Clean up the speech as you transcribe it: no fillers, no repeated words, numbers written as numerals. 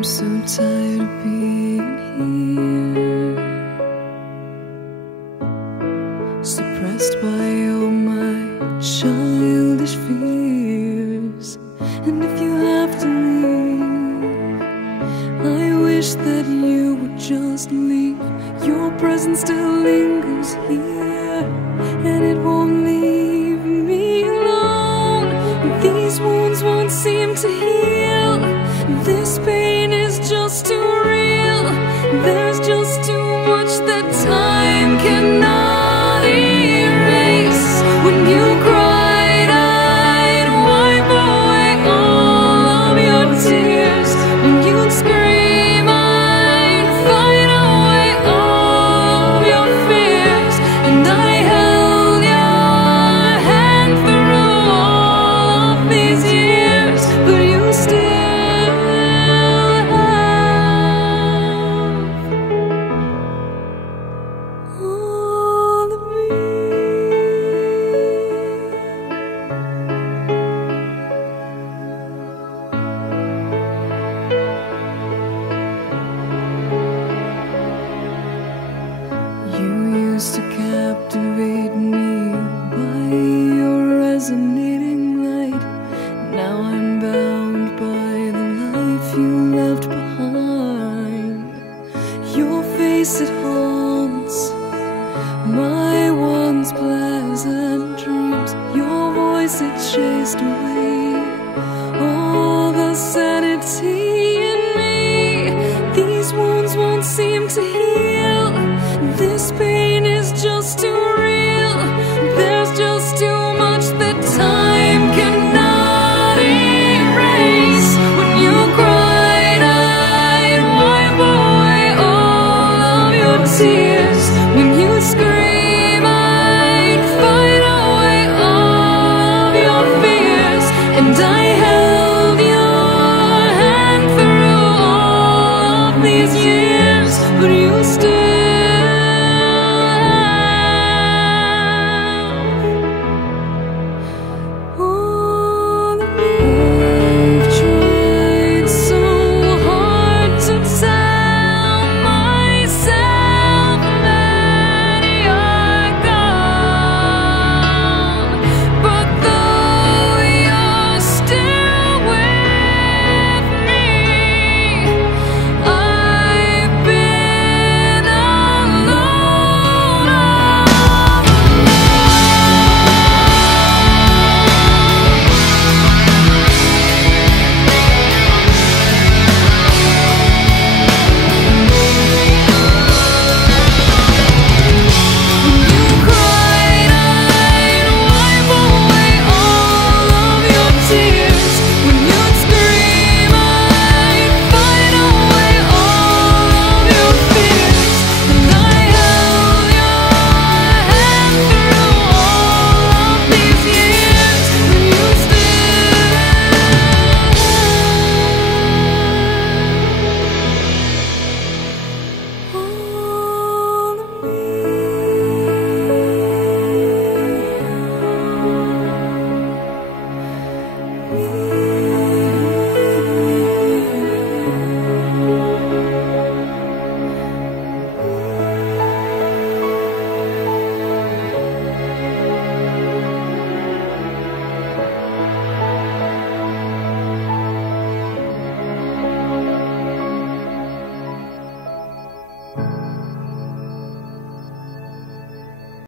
I'm so tired of being here, suppressed by all my childish fears. And if you have to leave, I wish that you would just leave. Your presence still lingers here, and it won't leave me alone. These wounds won't seem to heal. This pain is just too real. There's just too much that time cannot erase. When you cried, I'd wipe away all of your tears. When you'd scream, I'd fight away all of your fears. And I held your hand through all of these years, but you still to captivate me by your resonating light. Now I'm bound by the life you left behind. Your face, it haunts my once pleasant dreams. Your voice, it chased away all the sanity in me. These wounds won't seem to heal. This pain is just too real. There's just too much that time cannot erase. When you cried, I'd wipe away all of your tears. When you scream, I'd fight away all of your fears. And I held your hand through all of these years, but you still